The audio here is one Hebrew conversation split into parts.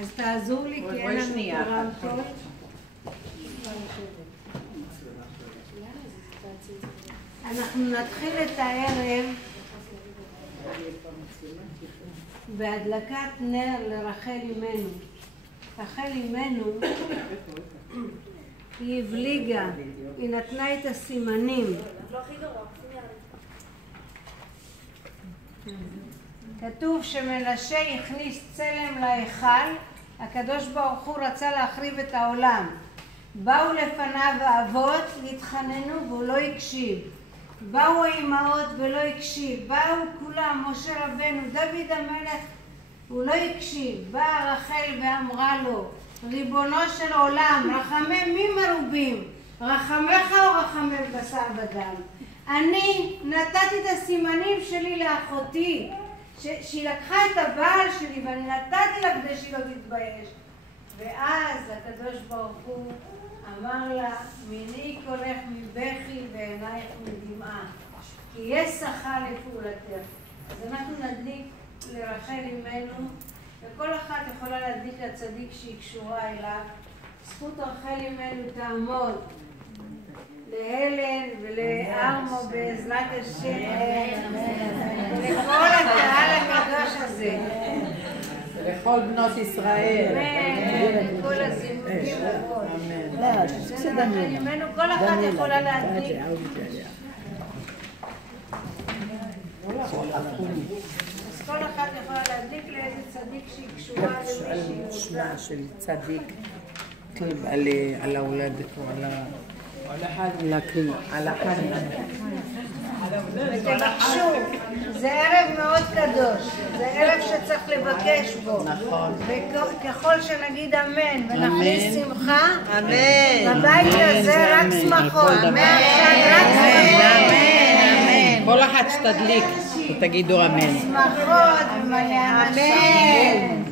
אז תעזור לי כי אין לנו רמקול. אנחנו נתחיל את הערב בהדלקת נר לרחל אמנו. רחל אמנו היא הבליגה, היא נתנה את הסימנים. כתוב שמנשה הכניס צלם להיכל, הקדוש ברוך הוא רצה להחריב את העולם. באו לפניו האבות, התחננו והוא לא הקשיב. באו האימהות ולא הקשיב. באו כולם, משה רבנו, דוד המלך, הוא לא הקשיב. באה רחל ואמרה לו, ריבונו של עולם, רחמי מי מרובים? רחמך או רחמי בשר ודם? אני נתתי את הסימנים שלי לאחותי, שהיא לקחה את הבעל שלי ואני נתתי לה כדי שהיא לא תתבייש. ואז הקדוש ברוך הוא אמר לה, מיני קולך מבכי ועינייך מדמעה, כי יש שכר לפעולתך. אז אנחנו נדליק לרחל אמנו, וכל אחת יכולה להדליק לצדיק שהיא קשורה אליו. זכות רחל אמנו תעמוד להלן ולארמו בעזרת השם, ולכל הקהל הקדוש הזה, לכל בנות ישראל, לכל הזימונים, כל אחת יכולה להדליק. אז כל אחת יכולה להדליק לאיזה צדיק שהיא קשורה למישהי רוצה. של צדיק על ההולדת או על החג. ותבקשו, זה ערב מאוד קדוש, זה ערב שצריך לבקש בו. נכון. וככל שנגיד אמן ונכניס שמחה, אמן. בבית הזה רק שמחות, מעכשיו רק שמחות. כל אחת שתדליק ותגידו אמן. שמחות ומלא אמן.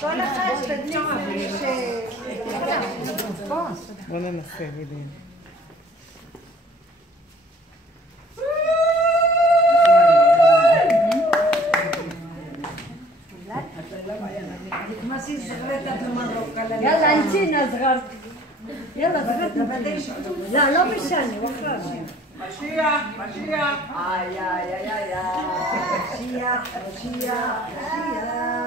כל אחד שתדליק מי ש... בוא ננסה, לידין. יאללה, אנצינה זרר. יאללה, זרר. לא משנה, בכלל. משיח, משיח. איי, איי, איי, איי. משיח, משיח, משיח.